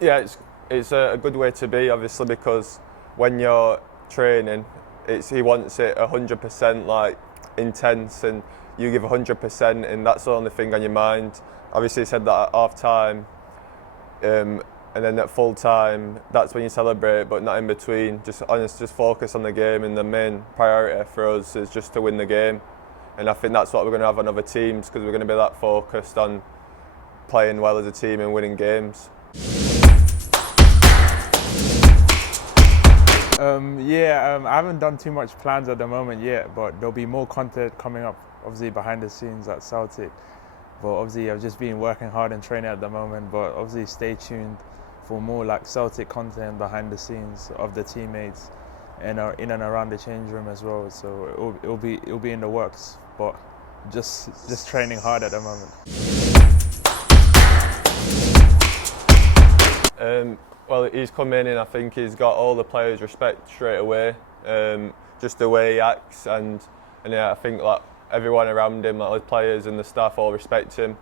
Yeah, it's a good way to be, obviously, because when you're training, he wants it 100% like intense, and you give 100%, and that's the only thing on your mind. Obviously, he said that at half time, and then at full time, that's when you celebrate, but not in between. Just focus on the game, and the main priority for us is just to win the game. And I think that's what we're going to have on other teams, because we're going to be that focused on playing well as a team and winning games. I haven't done too much plans at the moment yet, but there'll be more content coming up, obviously behind the scenes at Celtic. But obviously, I've just been working hard and training at the moment. But obviously, stay tuned for more like Celtic content behind the scenes of the teammates and in and around the change room as well. So it'll be in the works, but just training hard at the moment. Well, he's come in and I think he's got all the players' respect straight away. Just the way he acts, and yeah, I think like everyone around him, like the players and the staff, all respect him.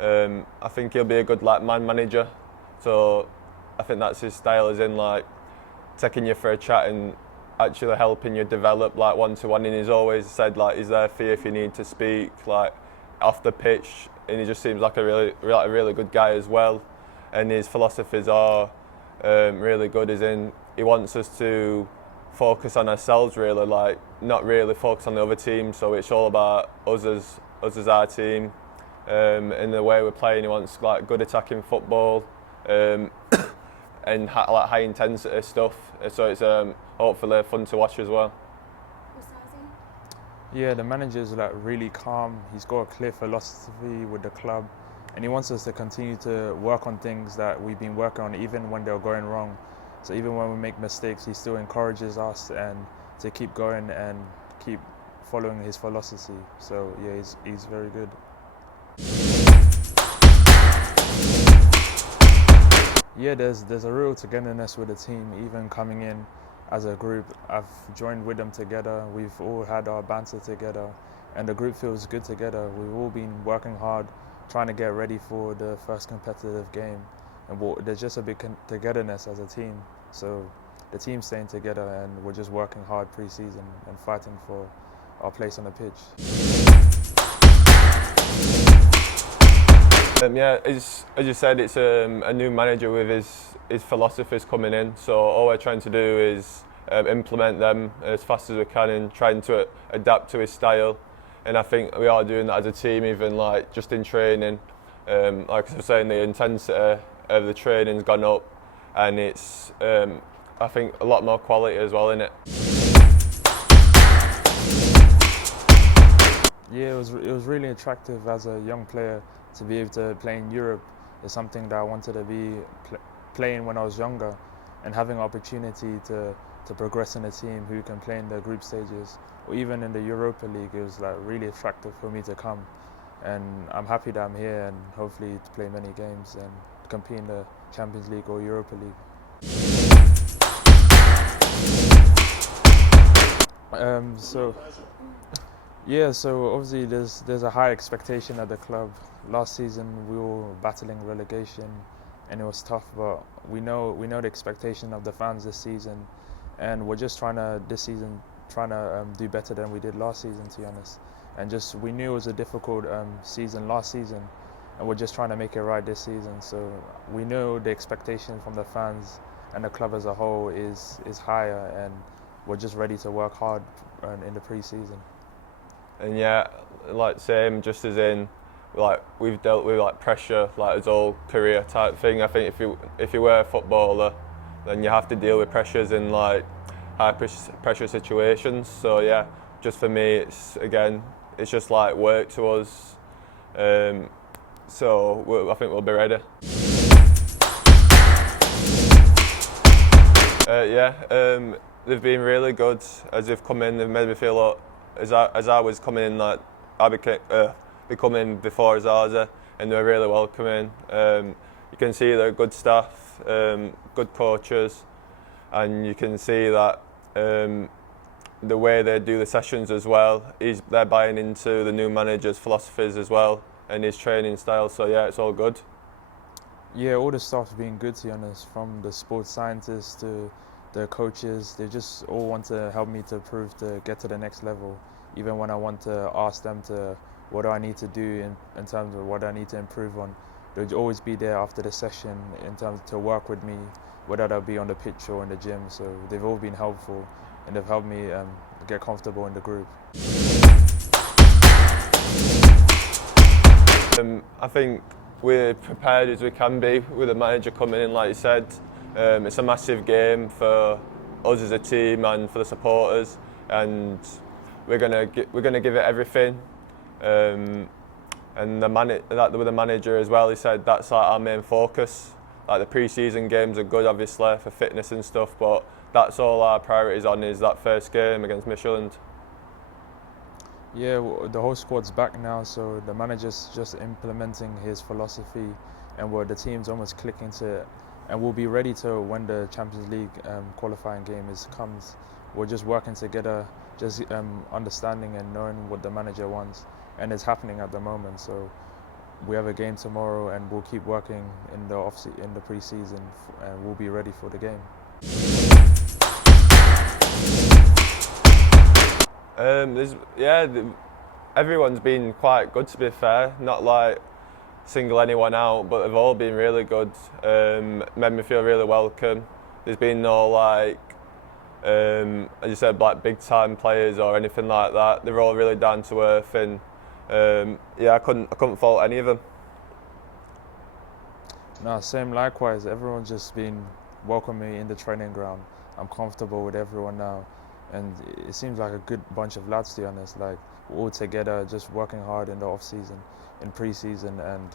I think he'll be a good like man manager. So I think that's his style, is in like taking you for a chat and actually helping you develop like one-to-one. And he's always said like he's there for you if you need to speak like off the pitch, and he just seems like a really good guy as well. And his philosophies are really good, as in he wants us to focus on ourselves, really, like not really focus on the other team. So it's all about us as our team, and the way we're playing. He wants like good attacking football, and like high intensity stuff. So it's hopefully fun to watch as well. Osaze? Yeah, the manager's like really calm. He's got a clear philosophy with the club, and he wants us to continue to work on things that we've been working on, even when they're going wrong. So even when we make mistakes, he still encourages us and to keep going and keep following his philosophy. So yeah, he's very good. Yeah, there's a real togetherness with the team, even coming in as a group. I've joined with them together. We've all had our banter together, and the group feels good together. We've all been working hard, trying to get ready for the first competitive game, and there's just a big togetherness as a team. So the team's staying together, and we're just working hard pre-season and fighting for our place on the pitch. Yeah, as you said, it's a new manager with his philosophies coming in. So all we're trying to do is implement them as fast as we can and trying to adapt to his style. And I think we are doing that as a team, even like just in training. Like I was saying, the intensity of the training's gone up, and it's I think a lot more quality as well in it. Yeah, it was really attractive as a young player to be able to play in Europe. Is something that I wanted to be playing when I was younger, and having an opportunity to progress in a team who can play in the group stages or even in the Europa League. It was like really attractive for me to come, and I'm happy that I'm here and hopefully to play many games and compete in the Champions League or Europa League. So obviously there's a high expectation at the club. Last season we were battling relegation, and it was tough. But we know the expectation of the fans this season, and we're just trying to do better than we did last season, to be honest. And just we knew it was a difficult season last season, and we're just trying to make it right this season. So we know the expectation from the fans and the club as a whole is higher, and we're just ready to work hard in the pre-season. And yeah, like same, just as in like we've dealt with like pressure like as all career type thing. I think if you were a footballer, then you have to deal with pressures in like high pressure situations. So yeah, just for me, it's just like work to us. So I think we'll be ready. They've been really good as they've come in. They've made me feel like as I was coming in, like I become in before Osaze, and they're really welcoming. You can see they're good staff, good coaches, and you can see that the way they do the sessions as well, they're buying into the new manager's philosophies as well and his training style. So yeah, it's all good. Yeah, all the staff's been good, to be honest, from the sports scientists to the coaches. They just all want to help me to improve, to get to the next level. Even when I want to ask them to, what do I need to do in terms of what I need to improve on, they'll always be there after the session in terms to work with me, whether that be on the pitch or in the gym. So they've all been helpful, and they've helped me get comfortable in the group. I think we're prepared as we can be with the manager coming in, like you said. It's a massive game for us as a team and for the supporters, and we're gonna give it everything. And with the manager as well, he said that's like our main focus. Like the pre-season games are good, obviously, for fitness and stuff, but that's all our priorities on is that first game against Midtjylland. Yeah, the whole squad's back now, so the manager's just implementing his philosophy, and the team's almost clicking to it, and we'll be ready to when the Champions League qualifying game comes. We're just working together, just understanding and knowing what the manager wants, and it's happening at the moment. So we have a game tomorrow, and we'll keep working in the pre-season, and we'll be ready for the game. Everyone's been quite good, to be fair. Not like single anyone out, but they've all been really good. Made me feel really welcome. There's been no like, as you said, like big time players or anything like that. They're all really down to earth, and I couldn't fault any of them. No, same likewise. Everyone's just been welcoming me in the training ground. I'm comfortable with everyone now, and it seems like a good bunch of lads, to be honest. Like we're all together, just working hard in the off season, in pre-season, and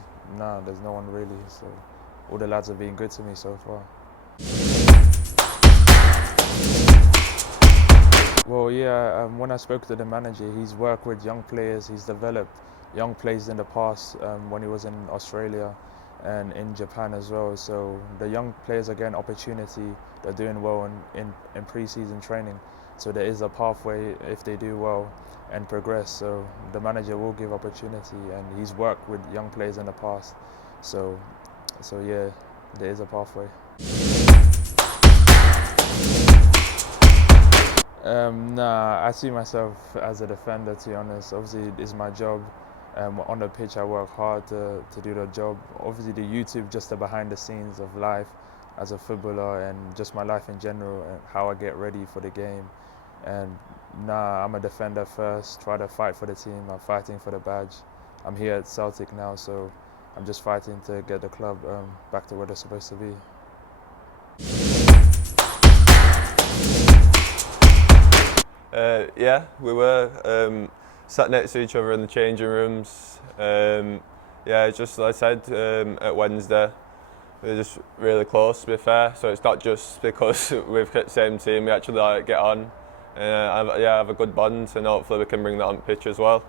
there's no one really. So all the lads have been good to me so far. Well, yeah, when I spoke to the manager, he's worked with young players. He's developed young players in the past when he was in Australia and in Japan as well. So the young players are getting opportunity. They're doing well in pre-season training. So there is a pathway if they do well and progress. So the manager will give opportunity, and he's worked with young players in the past. So yeah, there is a pathway. I see myself as a defender, to be honest. Obviously, it's my job. On the pitch, I work hard to do the job. Obviously, the YouTube, just the behind the scenes of life as a footballer and just my life in general and how I get ready for the game. And I'm a defender first, try to fight for the team. I'm fighting for the badge. I'm here at Celtic now, so I'm just fighting to get the club back to where they're supposed to be. We were sat next to each other in the changing rooms. Just like I said, at Wednesday, we're just really close, to be fair. So it's not just because we've got the same team, we actually get on. Have a good bond, and hopefully we can bring that on pitch as well.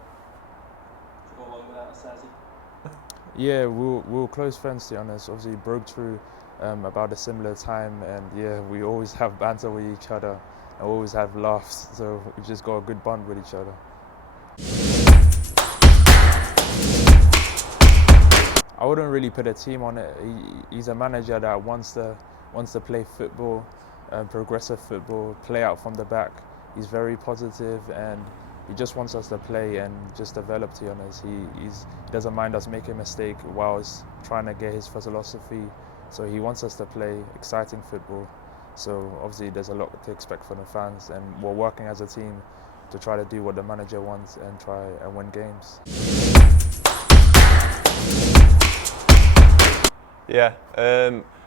Go along with that, Osaze? Yeah, we were close friends, to be honest. Obviously, broke through about a similar time, and we always have banter with each other. I always have laughs, so we just got a good bond with each other. I wouldn't really put a team on it. He's a manager that wants to play football, progressive football, play out from the back. He's very positive, and he just wants us to play and just develop, to be honest. He doesn't mind us making a mistake whilst trying to get his philosophy. So he wants us to play exciting football. So obviously there's a lot to expect from the fans, and we're working as a team to try to do what the manager wants and try and win games.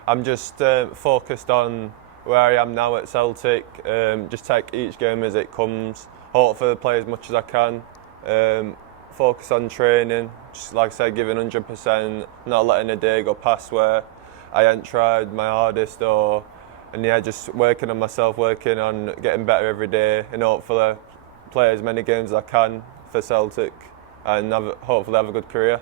I'm just focused on where I am now at Celtic. Just take each game as it comes. Hopefully play as much as I can. Focus on training, just like I said, giving 100%, not letting a day go past where I ain't tried my hardest just working on myself, working on getting better every day, and hopefully play as many games as I can for Celtic and hopefully have a good career.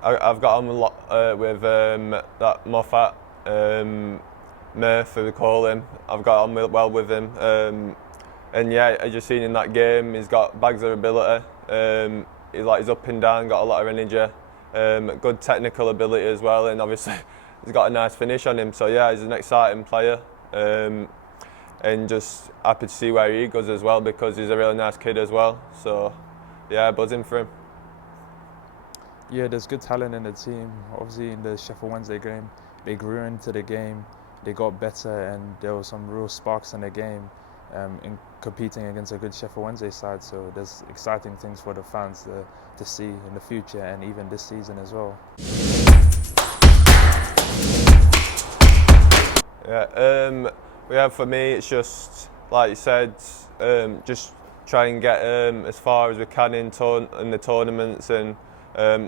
I've got on a lot with that Moffat, Murph, who we call him. I've got on well with him. I just seen in that game, he's got bags of ability. He's up and down, got a lot of energy, good technical ability as well, and obviously he's got a nice finish on him. So yeah, he's an exciting player, and just happy to see where he goes as well, because he's a really nice kid as well. So yeah, buzzing for him. Yeah, there's good talent in the team. Obviously, in the Sheffield Wednesday game, they grew into the game, they got better, and there were some real sparks in the game, in competing against a good Sheffield Wednesday side. So there's exciting things for the fans to see in the future, and even this season as well. Yeah, for me, it's just like you said, just try and get as far as we can in the tournaments, and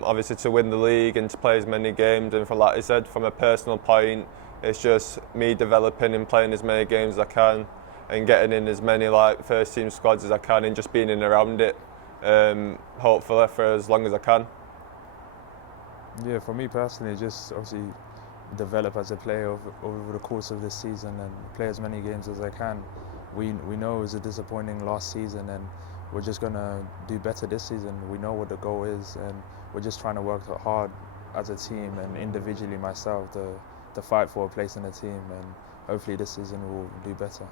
obviously to win the league and to play as many games. And like I said, from a personal point, it's just me developing and playing as many games as I can, and getting in as many like first team squads as I can, and just being in and around it, hopefully for as long as I can. Yeah, for me personally, just obviously develop as a player over the course of this season and play as many games as I can. We know it was a disappointing last season, and we're just going to do better this season. We know what the goal is, and we're just trying to work hard as a team and individually myself to fight for a place in the team, and hopefully this season we'll do better.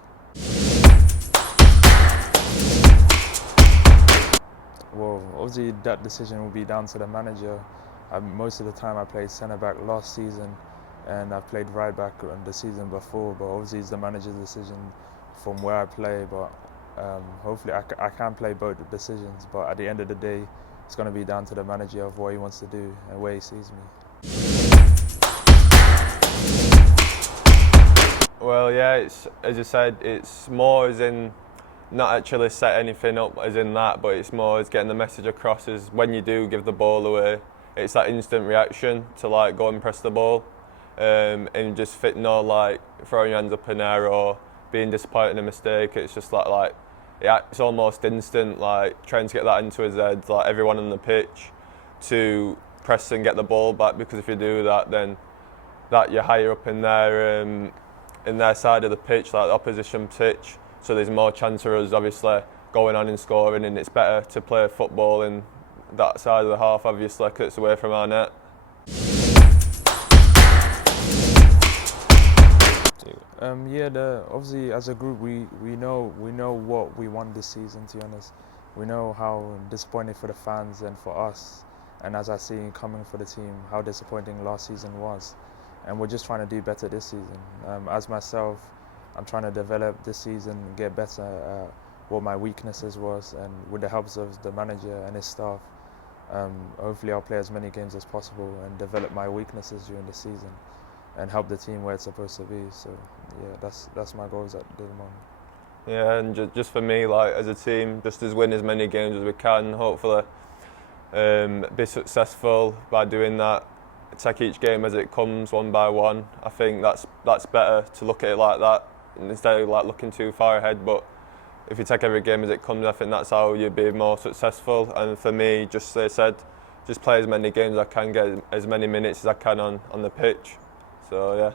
Well, obviously that decision will be down to the manager. Most of the time I played centre-back last season, and I've played right-back the season before, but obviously it's the manager's decision from where I play. But hopefully I can play both decisions, but at the end of the day, it's going to be down to the manager of what he wants to do and where he sees me. Well, yeah, it's, as you said, it's more as in not actually set anything up as in that, but it's more as getting the message across is when you do give the ball away, it's that instant reaction to like go and press the ball, and just like throwing your hands up in air or being disappointed in a mistake. It's just like yeah, it's almost instant, like trying to get that into his head, like everyone on the pitch, to press and get the ball back, because if you do that, then that you're higher up in their side of the pitch, like the opposition pitch, so there's more chance for us obviously going on and scoring, and it's better to play football in that side of the half, obviously, because it's away from our net. Obviously as a group we know what we want this season, to be honest. We know how disappointing for the fans and for us, and as I see coming for the team, how disappointing last season was. And we're just trying to do better this season. As myself, I'm trying to develop this season, get better at what my weaknesses was, and with the help of the manager and his staff, hopefully I'll play as many games as possible and develop my weaknesses during the season and help the team where it's supposed to be. So yeah, that's my goals at the moment. Yeah, and just for me, like as a team, just as win as many games as we can, hopefully be successful by doing that. Take each game as it comes, one by one. I think that's better to look at it like that, instead of like looking too far ahead. But if you take every game as it comes, I think that's how you'll be more successful. And for me, just as I said, just play as many games as I can, get as many minutes as I can on the pitch. So yeah.